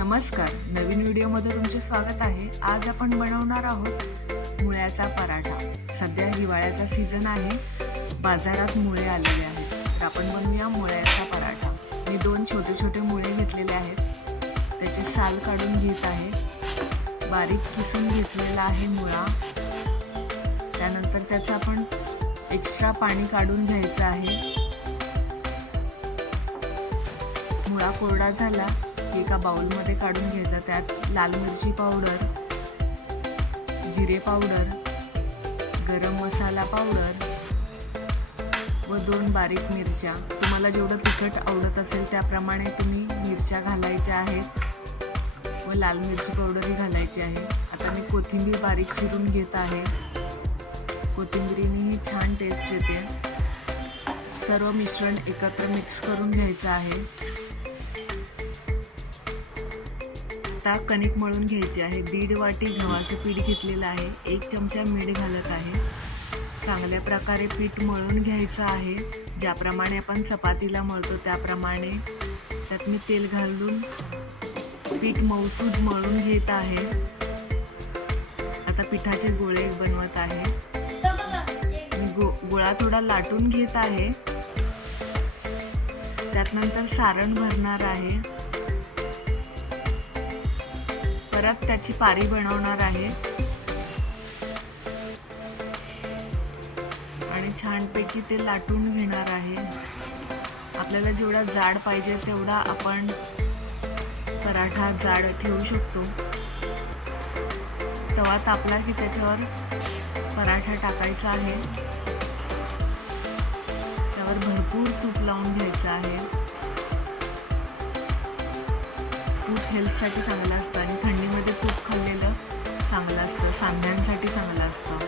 नमस्कार, नवीन व्हिडिओमध्ये तुमचे स्वागत आहे। आज आपण बनवणार आहोत मुळ्याचा पराठा। सध्या हिवाळ्याचा सीझन आहे, बाजारात मुळे आलेले आहेत, तर आपण बनवूया मुळ्याचा पराठा। मी 2 छोटे छोटे मुळे घेतलेले आहेत, त्याचे साल काढून घेत आहे। बारीक किसून घेतलेला आहे मुळा। त्यानंतर त्याचं आपण एक्स्ट्रा पाणी काढून घ्यायचं आहे। मुळा कोरडा झाला एका बाउलमध्ये काढून घ्यायचा। त्यात लाल मिरची पावडर, जिरे पावडर, गरम मसाला पावडर व 2 बारीक मिरच्या। तुम्हाला जेवढं तिखट आवडत असेल त्याप्रमाणे तुम्ही मिरच्या घालायच्या आहेत व लाल मिरची पावडरही घालायची आहे। आता मी कोथिंबीर बारीक चिरून घेत आहे। कोथिंबीरीने छान टेस्ट येते। सर्व मिश्रण एकत्र मिक्स करून घ्यायचं आहे। आता कणिक मळून घ्यायची आहे। 1.5 वाटी गव्हाचं पीठ घेतलेलं आहे। 1 चमचा मीठ घालत आहे। चांगल्या प्रकारे पीठ मळून घ्यायचं आहे। ज्याप्रमाणे आपण चपातीला मळतो त्याप्रमाणे त्यात मी तेल घालून पीठ मऊसूद मळून घेत आहे। आता पिठाचे गोळे बनवत आहे। गोळा थोडा लाटून घेत आहे। त्यात नंतर सारण भरणार आहे। परत त्याची पारी बनवणार आहे आणि छानपैकी ते लाटून घेणार आहे। आपल्याला जेवढा जाड पाहिजे तेवढा आपण पराठा जाड ठेवू शकतो। तवा तापला की त्याच्यावर पराठा टाकायचा आहे। त्यावर भरपूर तूप लावून घ्यायचं आहे। तूप हेल्थसाठी चांगलं असतं आणि थंडीमध्ये तूप खाल्लेलं चांगलं असतं, सांध्यांसाठी चांगलं असतं।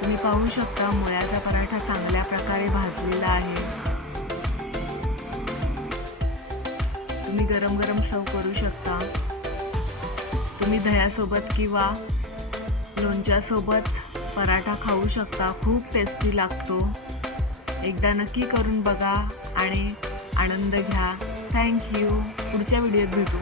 तुम्ही पाहू शकता मुळ्याचा पराठा चांगल्या प्रकारे भाजलेला आहे। तुम्ही गरम गरम सर्व करू शकता। तुम्ही दह्यासोबत किंवा लोणच्यासोबत पराठा खाऊ शकता। खूप टेस्टी लागतो। एकदा नक्की करून बघा आणि आनंद घ्या। Thank you. पुढच्या व्हिडिओत भेटू।